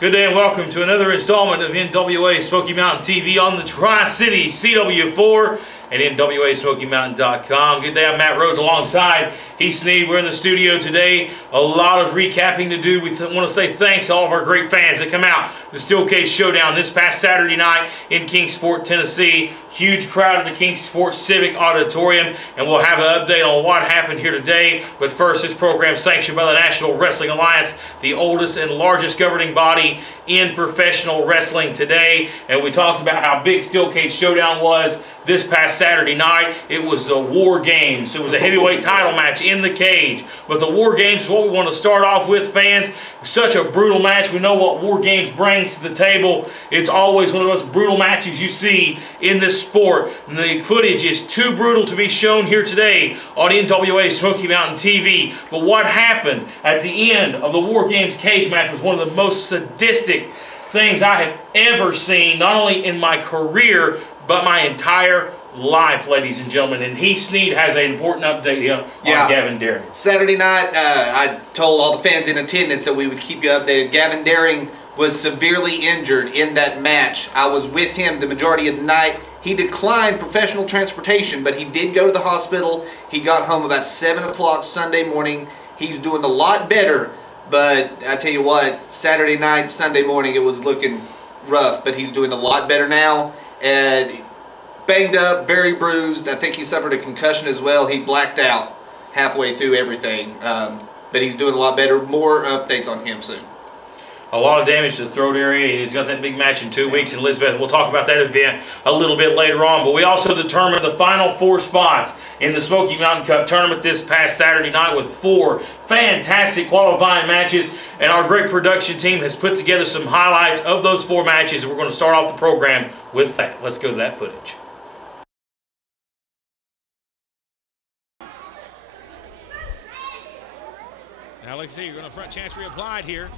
Good day and welcome to another installment of NWA Smoky Mountain TV on the Tri-City CW4 and NWASmokyMountain.com. Good day, I'm Matt Rhodes alongside Heath Sneed. We're in the studio today. A lot of recapping to do. We want to say thanks to all of our great fans that come out to the Steel Cage Showdown this past Saturday night in Kingsport, Tennessee. Huge crowd at the Kingsport Civic Auditorium, and we'll have an update on what happened here today. But first, this program is sanctioned by the National Wrestling Alliance, the oldest and largest governing body in professional wrestling today. And we talked about how big Steel Cage Showdown was this past Saturday night. It was the War Games. It was a heavyweight title match in the cage. But the War Games is what we want to start off with, fans. Such a brutal match. We know what War Games brings to the table. It's always one of those brutal matches you see in this sport. And the footage is too brutal to be shown here today on NWA Smoky Mountain TV. But what happened at the end of the War Games cage match was one of the most sadistic things I have ever seen, not only in my career, but my entire life, ladies and gentlemen. And Heath Sneed has an important update here on Gavin Daring. Saturday night, I told all the fans in attendance that we would keep you updated. Gavin Daring was severely injured in that match. I was with him the majority of the night. He declined professional transportation, but he did go to the hospital. He got home about 7 o'clock Sunday morning. He's doing a lot better, but I tell you what, Saturday night, Sunday morning, it was looking rough, but he's doing a lot better now. And banged up, very bruised. I think he suffered a concussion as well. He blacked out halfway through everything, but he's doing a lot better. More updates on him soon. A lot of damage to the throat area. He's got that big match in 2 weeks in Elizabeth. We'll talk about that event a little bit later on. But we also determined the final 4 spots in the Smoky Mountain Cup tournament this past Saturday night with 4 fantastic qualifying matches. And our great production team has put together some highlights of those 4 matches. We're going to start off the program with that. Let's go to that footage. Now, like I say, you're going to front chance reapplied here.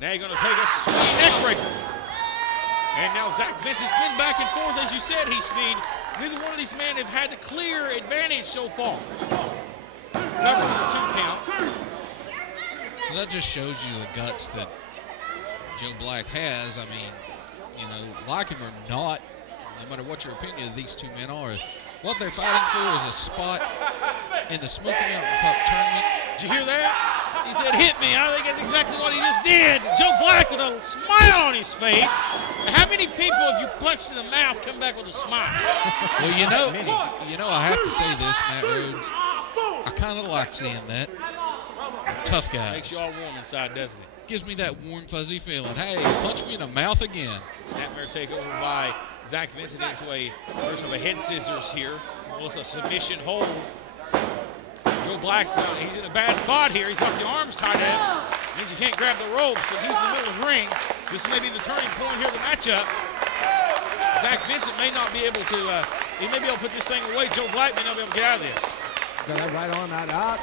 Now you're going to take a sweet neck breaker. And now Zach Vincent's been back and forth, as you said, Heath Sneed. Neither one of these men have had the clear advantage so far. Number 2 count. Well, that just shows you the guts that Joe Black has. I mean, you know, like him or not, no matter what your opinion of these 2 men are, what they're fighting for is a spot in the Smoky Mountain Cup tournament. Did you hear that? He said, hit me. I think that's exactly what he just did. Joe Black with a smile on his face. How many people have you punched in the mouth come back with a smile? Well, you know, I have to say this, Matt Rhodes. I kind of like seeing that. Tough guys. Makes you all warm inside, doesn't it? Gives me that warm, fuzzy feeling. Hey, punch me in the mouth again. Snapmare take over by Zach Vincent into a version of a head scissors here. With a submission hold. Joe Black's he's in a bad spot here. He's got the arms tied up. Means you can't grab the ropes, so he's in the middle of the ring. This may be the turning point here of the matchup. Zach Vincent may not be able to, he may be able to put this thing away. Joe Black may not be able to get out of this. Got that right arm out up.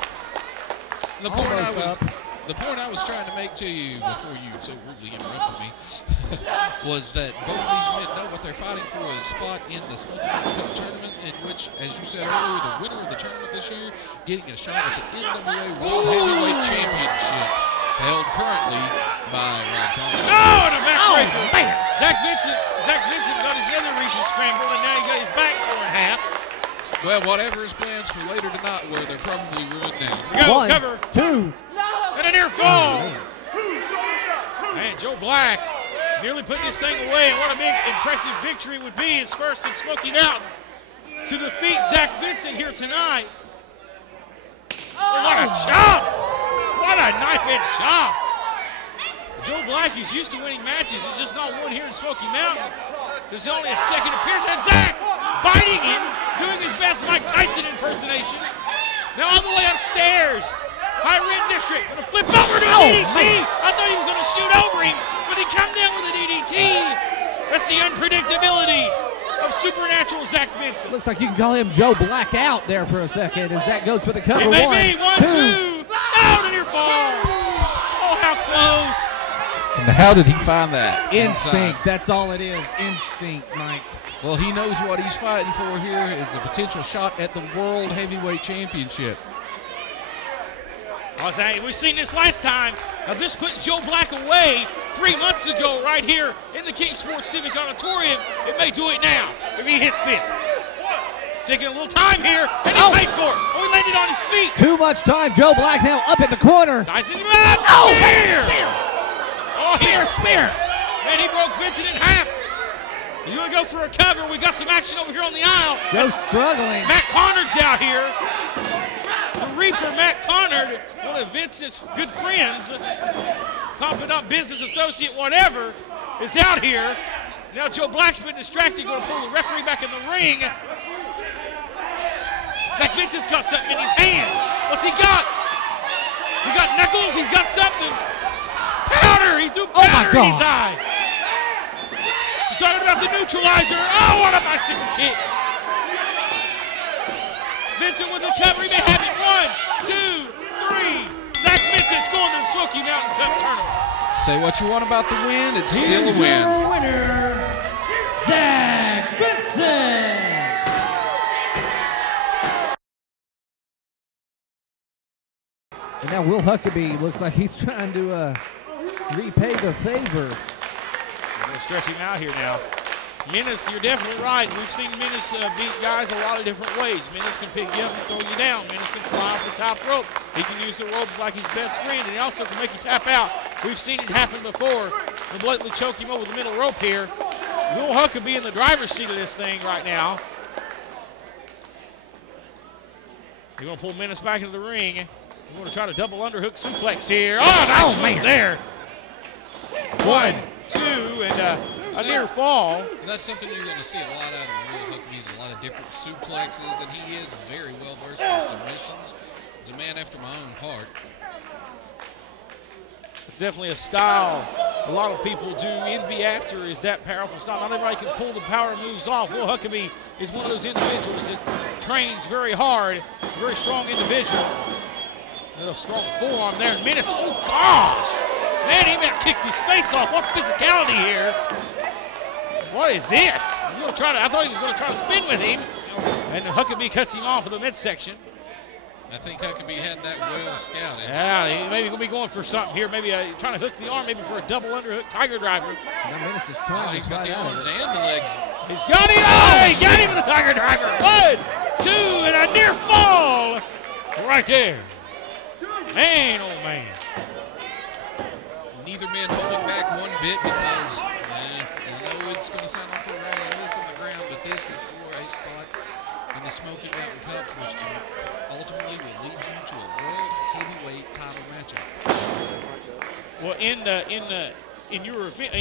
The point I was trying to make to you before you so rudely interrupted me was that both these men know what they're fighting for, a spot in the Smoky Mountain Cup tournament, in which, as you said earlier, the winner of the tournament this year getting a shot at the NWA World Heavyweight Championship, held currently by Rod Thompson. Oh, and a backbreaker! Man. Zach Vincent got his nether region scrambled, and now he got his back torn in half. Well, whatever his plans for later tonight were, they're probably ruined now. We got 1, cover. 2. And a near fall. Man, Joe Black nearly put this thing away, and what a big, impressive victory would be his first in Smoky Mountain to defeat Zach Vincent here tonight. Oh, what a chop! What a knife-edge chop! Joe Black is used to winning matches. He's just not won here in Smoky Mountain. This is only a second appearance, and Zach biting him, doing his best Mike Tyson impersonation. Now all the way upstairs. High Red District, gonna flip over to a DDT. I thought he was gonna shoot over him, but he come down with a DDT. That's the unpredictability of supernatural Zach Vincent. Looks like you can call him Joe Black out there for a second, and Zach goes for the cover. It may be 1, 2. 2. Oh, the near fall. Oh, how close. And how did he find that? Instinct. That's all it is. Instinct, Mike. Well, he knows what he's fighting for here is a potential shot at the World Heavyweight Championship. We've seen this last time. Now this put Joe Black away 3 months ago right here in the King Sports Civic Auditorium. It may do it now if he hits this. Taking a little time here, and he paid for it. Oh, he landed on his feet. Too much time. Joe Black now up in the corner. Guys in the back. Oh, Spear! spear! Oh, Spear! Man, he broke Vincent in half. He's going to go for a cover. We got some action over here on the aisle. Joe's struggling. Matt Conard's out here. The Reaper, Matt Conard, one of Vincent's good friends, confidant, business associate, whatever, is out here. Now Joe Black's been distracted, going to pull the referee back in the ring. Zach Vincent's got something in his hand. What's he got? He got knuckles, he's got something. Powder, he threw powder in his eye. He's talking about the neutralizer. Oh, what a bicycle kick. Vincent with the cover, he may have it. 1, 2, 3. Zach Vincent's going to the Smoky Mountain Cup tournament. Say what you want about the win, it's still Here's a win. your winner, Zach Vincent. And now Will Huckabee looks like he's trying to repay the favor. I'm going to stretch him out here now. Menace, you're definitely right. We've seen Menace beat guys a lot of different ways. Menace can pick you up and throw you down. Menace can fly off the top rope. He can use the ropes like his best friend, and he also can make you tap out. We've seen it happen before. And blatantly choke him over the middle rope here. Will Huckabee in the driver's seat of this thing right now. You're going to pull Menace back into the ring. We're going to try to double underhook suplex here. Oh, nice move there. 1, 2, and a near fall. That's something you're going to see a lot out of Will Huckabee. A lot of different suplexes, and he is very well versed in submissions. He's a man after my own heart. It's definitely a style a lot of people do envy after, is that powerful style. Not everybody can pull the power moves off. Will Huckabee is one of those individuals that trains very hard, a very strong individual. A strong forearm there. Menace, oh gosh! Man, he about kicked his face off. What physicality here? What is this? I thought he was going to try to spin with him. And Huckabee cuts him off in the midsection. I think Huckabee had that well scouted. Yeah, he maybe going to be going for something here. Maybe trying to hook the arm, maybe for a double underhook Tiger Driver. Now Menace is trying to He's got slide the out. arms and the legs. He's got him! Oh, he got him with the Tiger Driver! 1, 2, and a near fall! Right there. Man, oh man. Neither man holding back one bit because, although it's going to sound like we're running loose on the ground, but this is for a spot in the Smoky Mountain Cup, which ultimately will lead you to a world heavyweight title matchup. Well, in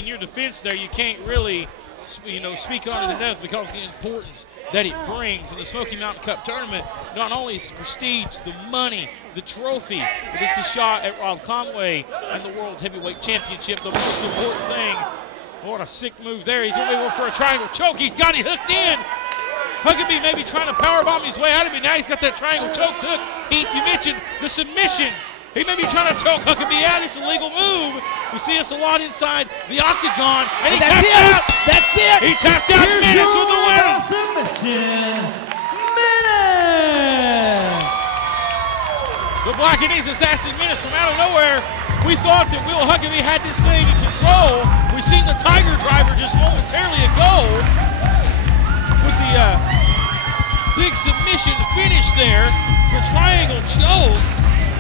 your defense there, you can't really, speak on it enough because of the importance that it brings in the Smoky Mountain Cup tournament. Not only is the prestige, the money, the trophy, but it's the shot at Rob Conway and the World Heavyweight Championship. The most important thing. What a sick move there. He's going to go for a triangle choke. He's got it hooked in. Huckabee maybe trying to powerbomb his way out of it. Now he's got that triangle choke hook. Heath, you mentioned the submission. He may be trying to choke Huckabee out. It's a legal move. We see us a lot inside the octagon. And he tapped out. That's it. He tapped out. Here's Menace with the win. submission. Menace. The Black and East assassin Menace from out of nowhere. We thought that Will Huckabee had this thing in control. We seen the Tiger Driver just momentarily ago with the big submission finish there. The triangle choke.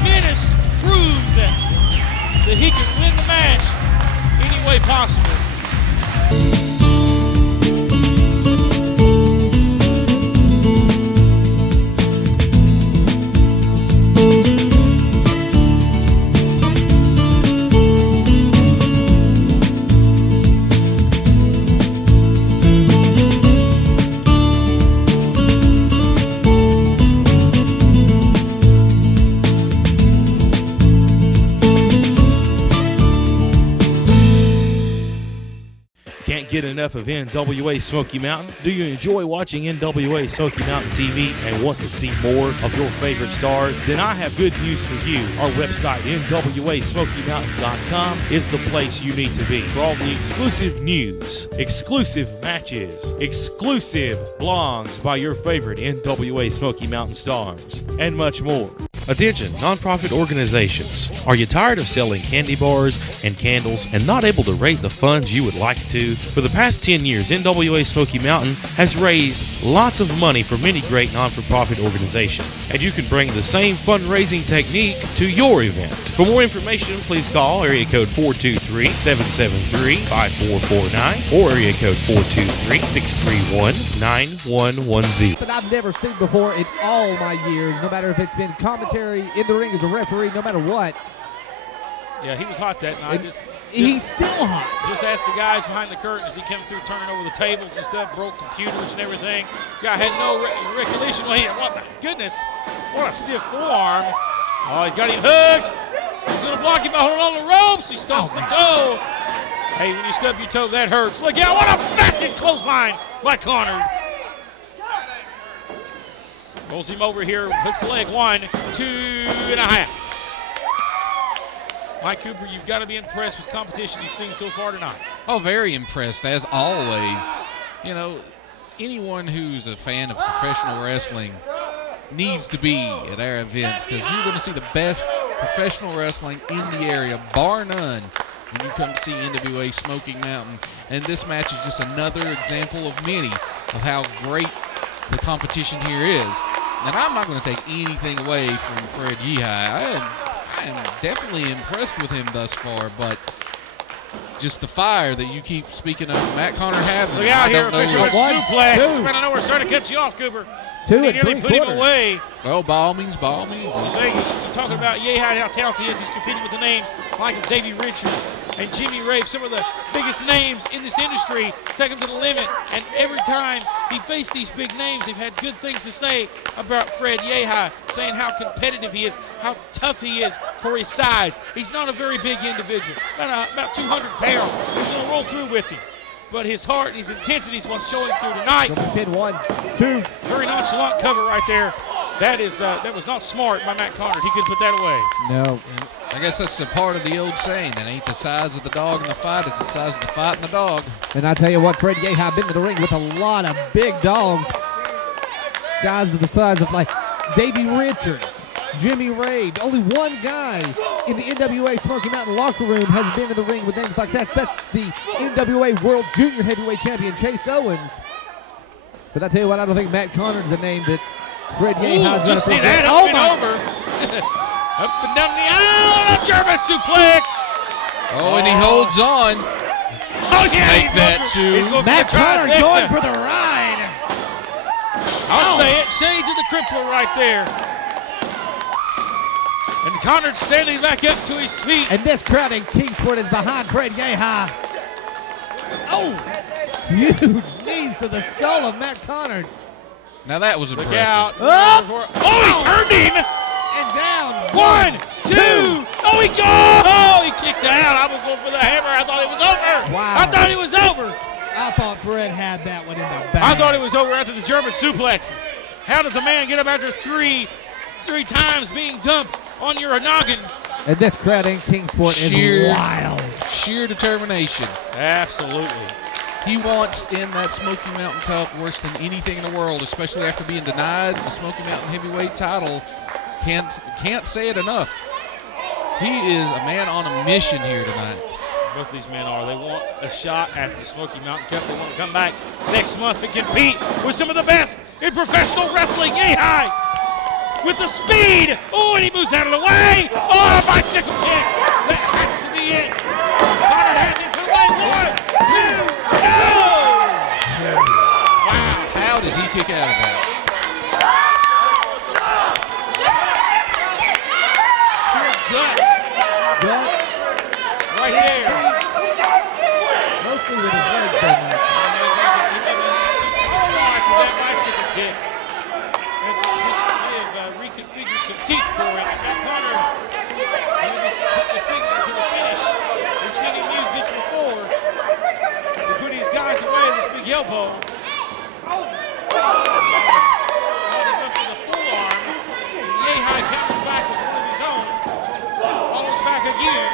Menace proves that he can win the match any way possible. Can't get enough of NWA Smoky Mountain? Do you enjoy watching NWA Smoky Mountain TV and want to see more of your favorite stars? Then I have good news for you. Our website, NWASmokyMountain.com, is the place you need to be for all the exclusive news, exclusive matches, exclusive blogs by your favorite NWA Smoky Mountain stars, and much more. Attention, nonprofit organizations. Are you tired of selling candy bars and candles and not able to raise the funds you would like to? For the past 10 years, NWA Smoky Mountain has raised lots of money for many great non-for-profit organizations, and you can bring the same fundraising technique to your event. For more information, please call area code 423-773-5449 or area code 423-631-9110. That I've never seen before in all my years, no matter if it's been commentary, in the ring as a referee, no matter what. Yeah, he was hot that night. He's still hot. Just ask the guys behind the curtain as he came through turning over the tables and stuff, broke computers and everything. Guy had no recollection. Well, what my goodness, what a stiff forearm. Oh, he's got him hooked. He's going to block him by holding on the ropes. He stumps the toe. Hey, when you stub your toe, that hurts. Look out, what a massive clothesline by Connor. Rolls him over here, hooks the leg, 1, 2.5. Mike Cooper, you've got to be impressed with competition you've seen so far tonight. Oh, very impressed, as always. You know, anyone who's a fan of professional wrestling needs to be at our events, because you're going to see the best professional wrestling in the area, bar none, when you come to see NWA Smoky Mountain. And this match is just another example of many of how great the competition here is. And I'm not going to take anything away from Fred Yehi. I am definitely impressed with him thus far, but just the fire that you keep speaking of, Matt Connor having. Look out here, official with suplex. 2. I don't know where starting to catch you off, Cooper. 2 he and nearly 3 put him quarters. away. Well, by all means, by all means. You're talking about Yehi, how talented he is. He's competing with the names like Davey Richards and Jimmy Rape, some of the biggest names in this industry. Take him to the limit, and every time he faced these big names, they've had good things to say about Fred Yehi, saying how competitive he is, how tough he is for his size. He's not a very big individual, about 200 pounds. He's going to roll through with him. But his heart and his intensity is what's showing through tonight. Pin 1, 2. Very nonchalant cover right there. That was not smart by Matt Connor. He couldn't put that away. No. I guess that's the part of the old saying. It ain't the size of the dog in the fight, it's the size of the fight in the dog. And I tell you what, Fred Yehi been to the ring with a lot of big dogs. Guys of the size of like Davey Richards, Jimmy Raid. Only one guy in the NWA Smoky Mountain locker room has been in the ring with names like that. That's the NWA World Junior Heavyweight Champion Chase Owens. But I tell you what, I don't think Matt Connor's a name that Fred Yehi's going to see that up and over. Up and down the aisle, and a German suplex. Oh, and he holds on. Oh, yeah. Make that 2. Matt Connor going for the ride. I'll say it. Shades of the crippler right there. And Connor standing back up to his feet. And this crowd in Kingsport is behind Fred Yehi. Oh, huge knees to the skull of Matt Connor. Now that was Look impressive. out. Oh, he turned him. and down. 1, 2. Oh, he kicked out. I was going for the hammer. I thought it was over. Wow. I thought it was over. I thought Fred had that one in the bag. I thought it was over after the German suplex. How does a man get up after three times being dumped on your noggin? And this crowd in Kingsport is wild. Sheer determination. Absolutely. He wants in that Smoky Mountain Cup worse than anything in the world, especially after being denied the Smoky Mountain Heavyweight title. Can't say it enough. He is a man on a mission here tonight. Both these men are. They want a shot at the Smoky Mountain Cup. They want to come back next month and compete with some of the best in professional wrestling. Yehi with the speed. Oh, and he moves out of the way. Oh, a bicycle kick. That has to be it. Connor has it for 1, 2, go. Wow. How did he kick out of that? Guts. Right there. Mostly with his legs done that. That bicycle kick. They have reconfigured some teeth for it. Matt Connor put the signal to the finish. We've seen him use this before to put his guys away with this big elbow. Holding up to the forearm. Yehi counters back with one of his own. Follows back again.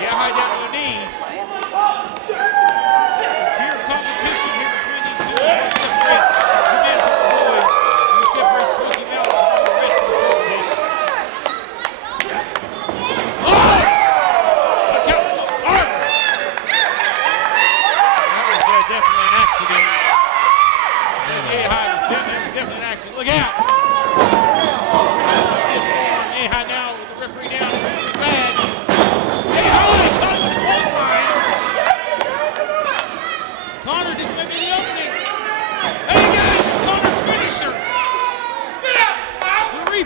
Yehi down to a knee. Pure competition here between these two. Separate the men from the boys. We separate Smoky Mountain from the rest of the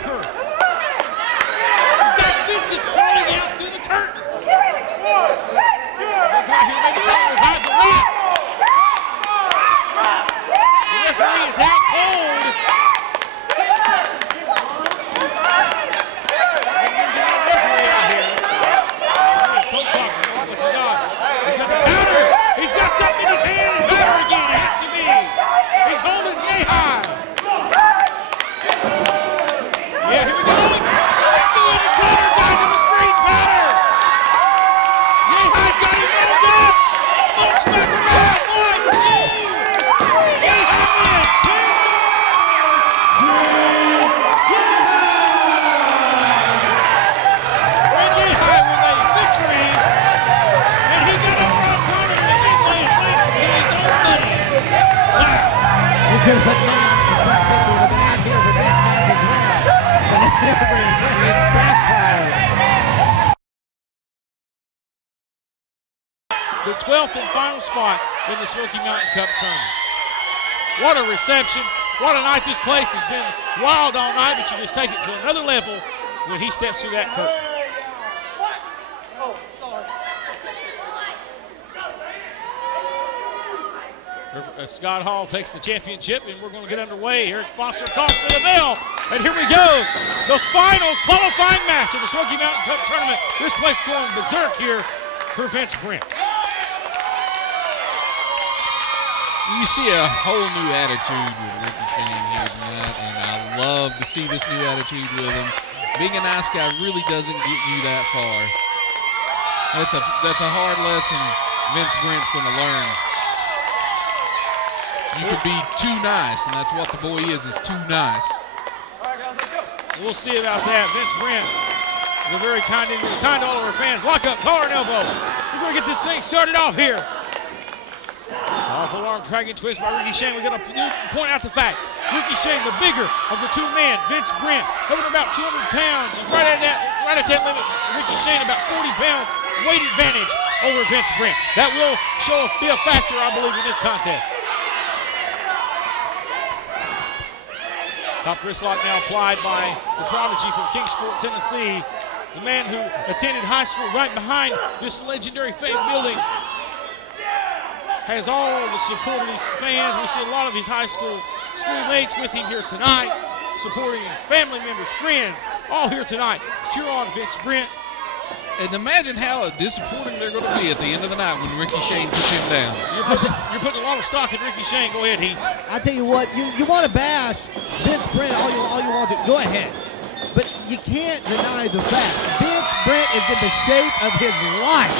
her. Zach Vincent's crawling out through the curtain. They're going here, maybe Tyler behind the rock. The referee is out cold. He's got something in his hand. It's better again. It has to be. He's holding yay high. Yeah, here we go. Doing the corner, guys, in the screen powder. Yay high's got him rolled up. Smokes back around. 1, 2. Yay high wins. Bring Yay high with a victory. And he got over on corner and he plays later to his own money. Wow. We could have put names for some picture with an here for this match as well. But it backfired. The 12th and final spot in the Smoky Mountain Cup tournament. What a reception. What a night. This place has been wild all night, but you just take it to another level when he steps through that curtain. Scott Hall takes the championship, and we're going to get underway. Eric Foster calls for the bell, and here we go. The final qualifying match of the Smoky Mountain Cup tournament. This place going berserk here for Vince Brent. You see a whole new attitude with Ricky Shane here tonight, and I love to see this new attitude with him. Being a nice guy really doesn't get you that far. That's a hard lesson Vince Brent's going to learn. You could be too nice, and that's what the boy is too nice. We'll see about that. Vince Brent, the very kind to all of our fans. Lock up, collar and elbow. We're going to get this thing started off here. Awful arm dragging twist by Ricky Shane. We're going to point out the fact. Ricky Shane, the bigger of the two men. Vince Brent, coming about 200 pounds. Right at that limit. Ricky Shane, about 40 pounds. Weight advantage over Vince Brent. That will be a factor, I believe, in this contest. Top wrist lock now applied by the prodigy from Kingsport, Tennessee. The man who attended high school right behind this legendary fan building. Has all the support of these fans. We see a lot of his high school schoolmates with him here tonight, supporting his family members, friends, all here tonight. Cheer on Vince Brent. And imagine how disappointing they're going to be at the end of the night when Ricky Shane puts him down. You're putting a lot of stock in Ricky Shane. Go ahead, Heath. I tell you what, you want to bash Vince Brent all you want to. Go ahead. But you can't deny the facts. Vince Brent is in the shape of his life.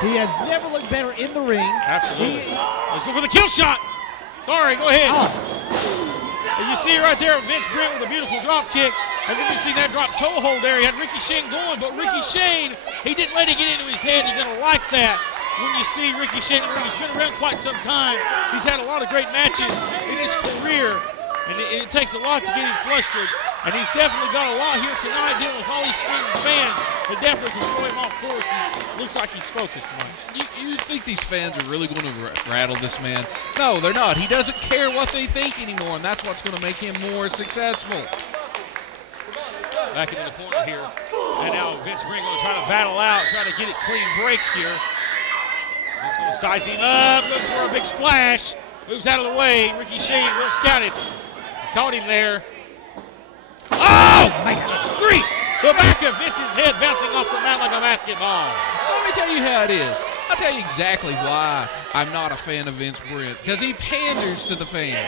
He has never looked better in the ring. Absolutely. Let's go for the kill shot. Sorry, go ahead. Oh. And you see right there Vince Brent with a beautiful drop kick. And then you see that drop toe hold there. He had Ricky Shane going, but Ricky Shane, he didn't let it get into his head. You're going to like that when you see Ricky Shane. He's been around quite some time. He's had a lot of great matches in his career, and it takes a lot to get him flustered. And he's definitely got a lot here tonight dealing with all these screaming fans. But definitely can throw him off course. He looks like he's focused tonight. You think these fans are really going to rattle this man? No, they're not. He doesn't care what they think anymore, and that's what's going to make him more successful. Back into the corner here. And now Vince Brent going to try to battle out, try to get it clean break here. He's going to size him up, goes for a big splash. Moves out of the way. Ricky Shane well scouted. Caught him there. Oh, man. Grief. The back of Vince's head bouncing off the mat like a basketball. Let me tell you how it is. I'll tell you exactly why I'm not a fan of Vince Brent. Because he panders to the fans.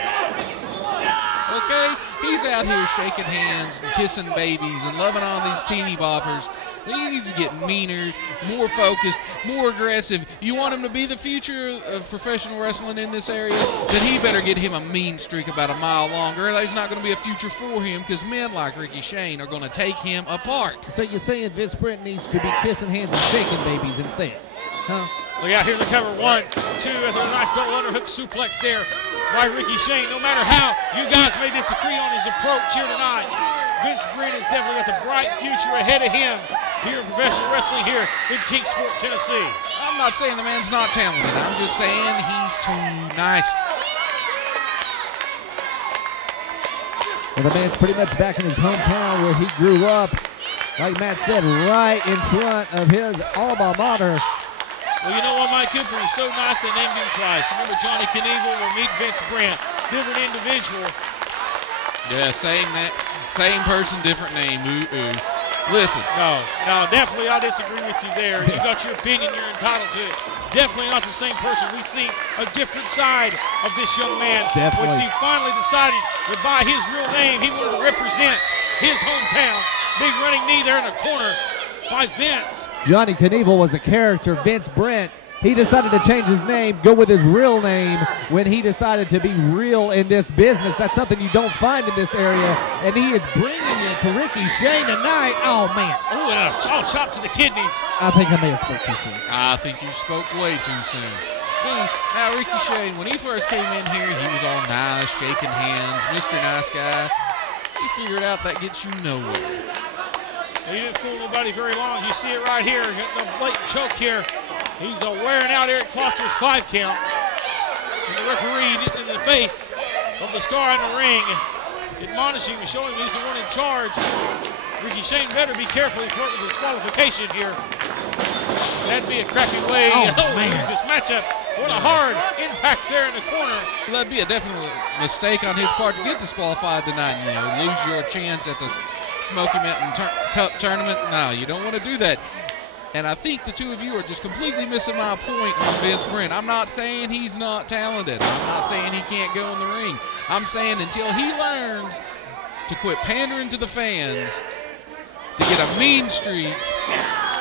Okay? He's out here shaking hands and kissing babies and loving on these teeny boppers. He needs to get meaner, more focused, more aggressive. You want him to be the future of professional wrestling in this area? Then he better get him a mean streak about a mile longer. There's not going to be a future for him because men like Ricky Shane are going to take him apart. So you're saying Vince Brent needs to be kissing hands and shaking babies instead? Huh? Look out here in the cover. 1, 2. That's a nice double underhook suplex there by Ricky Shane. No matter how you guys may disagree on his approach here tonight, Vince Brent has definitely got the bright future ahead of him here in professional wrestling here in Kingsport, Tennessee. I'm not saying the man's not talented. I'm just saying he's too nice. Well, the man's pretty much back in his hometown where he grew up. Like Matt said, right in front of his alma mater. Well, you know what, Mike Cooper is so nice they named him twice. Remember Johnny Knievel will meet Vince Brent. Different individual. Yeah, same person, different name. Ooh. Listen. No, definitely I disagree with you there. You got your opinion, you're entitled to it. Definitely not the same person. We see a different side of this young man. Definitely. Once he finally decided that by his real name, he wanted to represent his hometown. Big running knee there in the corner by Vince. Johnny Knievel was a character. Vince Brent, he decided to change his name, go with his real name when he decided to be real in this business. That's something you don't find in this area, and he is bringing it to Ricky Shane tonight. Oh, man. Oh, and a chop to the kidneys. I think I may have spoke too soon. I think you spoke way too soon. See, now Ricky Shane, when he first came in here, he was all nice, shaking hands, Mr. Nice Guy. He figured out that gets you nowhere. He didn't fool nobody very long. You see it right here. Getting a blatant choke here. He's wearing out Eric Foster's 5 count. And the referee in the face of the star in the ring, admonishing and showing he's the one in charge. Ricky Shane better be careful. He's working with disqualification here. That'd be a crappy way to lose this matchup. What a hard impact there in the corner. Well, that'd be a definite mistake on his part to get disqualified tonight. You know, lose your chance at the Smoky Mountain Cup tournament. No, you don't want to do that. And I think the two of you are just completely missing my point on Vince Brent. I'm not saying he's not talented. I'm not saying he can't go in the ring. I'm saying until he learns to quit pandering to the fans, to get a mean streak,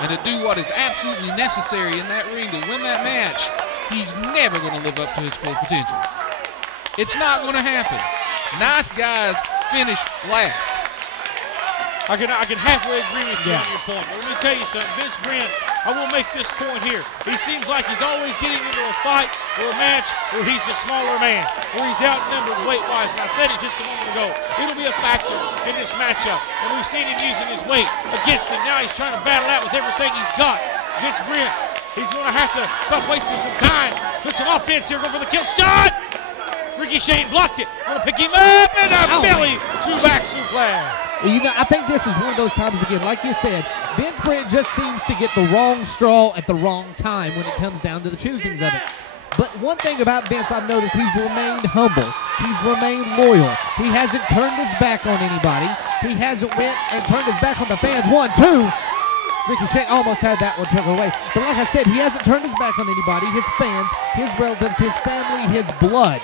and to do what is absolutely necessary in that ring to win that match, he's never going to live up to his full potential. It's not going to happen. Nice guys finish last. I can halfway agree with you on your point. But let me tell you something. Vince Brent, I will make this point here. He seems like he's always getting into a fight or a match where he's the smaller man, where he's outnumbered weight-wise. And I said it just a moment ago. It'll be a factor in this matchup. And we've seen him using his weight against him. Now he's trying to battle out with everything he's got. Vince Brent, he's going to have to stop wasting some time. Put some offense here. Go for the kill shot. Ricky Shane blocked it. Going to pick him up and a belly to back suplex. You know, I think this is one of those times again, like you said, Vince Brent just seems to get the wrong straw at the wrong time when it comes down to the choosings of it. But one thing about Vince I've noticed, he's remained humble. He's remained loyal. He hasn't turned his back on anybody. He hasn't went and turned his back on the fans. 1, 2. Ricky Shane almost had that one taken away. But like I said, he hasn't turned his back on anybody, his fans, his relatives, his family, his blood.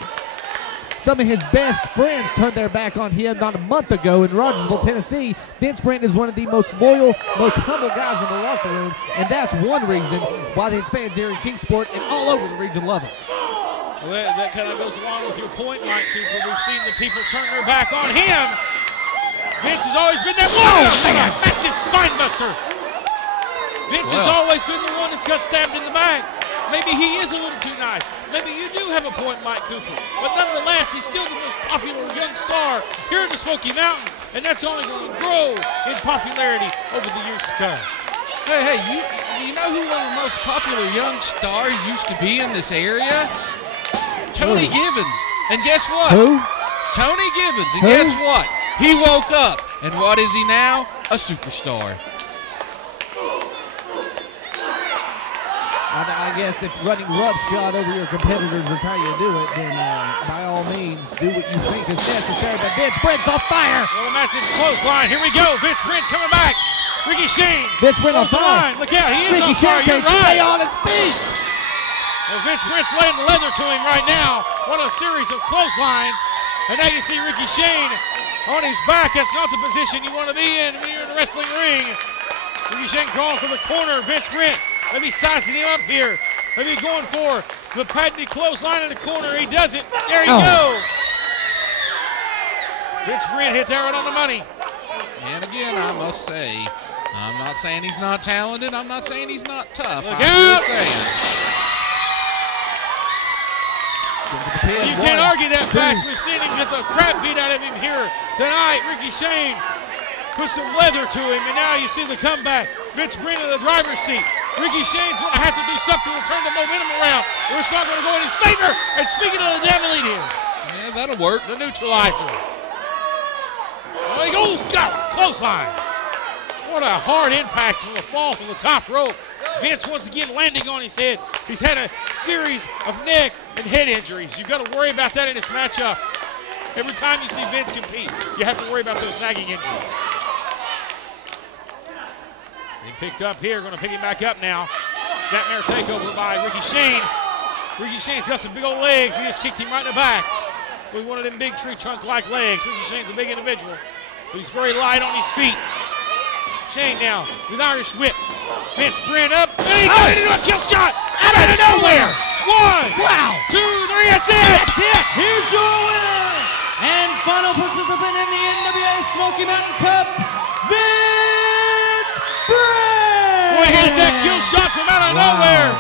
Some of his best friends turned their back on him not a month ago in Rogersville, Tennessee. Vince Brent is one of the most loyal, most humble guys in the locker room, and that's one reason why his fans here in Kingsport and all over the region love him. Well, that kind of goes along with your point, Mike Cooper. We've seen the people turn their back on him. Vince has always been that one. Massive spine buster. Vince has always been the one that's got stabbed in the back. Maybe he is a little too nice. Maybe you do have a point, Mike Cooper. But nonetheless, he's still the most popular young star here in the Smoky Mountain. And that's only going to grow in popularity over the years to come. Hey, you know who one of the most popular young stars used to be in this area? Tony Givens. And guess what? Who? Tony Givens. And guess what? He woke up. And what is he now? A superstar. I guess if running roughshod over your competitors is how you do it, then by all means, do what you think is necessary. But Vince Brent's on fire. Well, a massive clothesline. Here we go. Vince Brent coming back. Ricky Shane. Vince Brent on fire. Look out. He is Ricky on fire. Shane can't stay on his feet. Well, Vince Brent's laying the leather to him right now. What a series of clotheslines. And now you see Ricky Shane on his back. That's not the position you want to be in when you're in the wrestling ring. Ricky Shane crawling for the corner. Vince Brent maybe sizing him up here. Maybe going for the patented clothesline in the corner. He does it. There you go. Vince Brent hit that right on the money. And again, I must say, I'm not saying he's not talented. I'm not saying he's not tough. Look I'm out. just saying. You can't argue that fact. We've seen him get the crap beat out of him here tonight. Ricky Shane put some leather to him, and now you see the comeback. Vince Brent in the driver's seat. Ricky Shane's going to have to do something to turn the momentum around, or it's not going to go in his favor. And speaking of the devil, here. Yeah, that'll work. The neutralizer. Oh, he goes, got clothesline. What a hard impact from the fall from the top rope. Vince once again landing on his head. He's had a series of neck and head injuries. You've got to worry about that in this matchup. Every time you see Vince compete, you have to worry about those nagging injuries. He picked up here, going to pick him back up now. Snapmare takeover by Ricky Shane. Ricky Shane's got some big old legs. He just kicked him right in the back with one of them big tree trunk-like legs. Ricky Shane's a big individual, but he's very light on his feet. Shane now with Irish whip. Vince Brent up. And he got it into a kill shot Out of nowhere. 1, Wow. 2, 3, that's it. That's it. Here's your winner and final participant in the NWA Smoky Mountain Cup, Vince Brent. Boy, here's that kill shot from out of nowhere.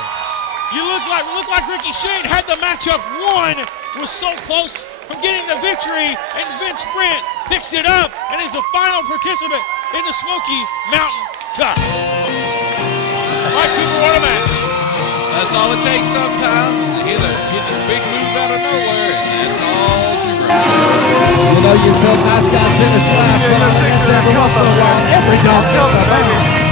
You look like Ricky Shane had the matchup won, was so close from getting the victory, and Vince Brent picks it up and is the final participant in the Smoky Mountain Cup. Mike Cooper, what a match. That's all it takes sometimes. He hits a big move out of nowhere, and that's all you bring. You know, you said nice guys finish last, but I guess every once in a while, every dog gets a bone.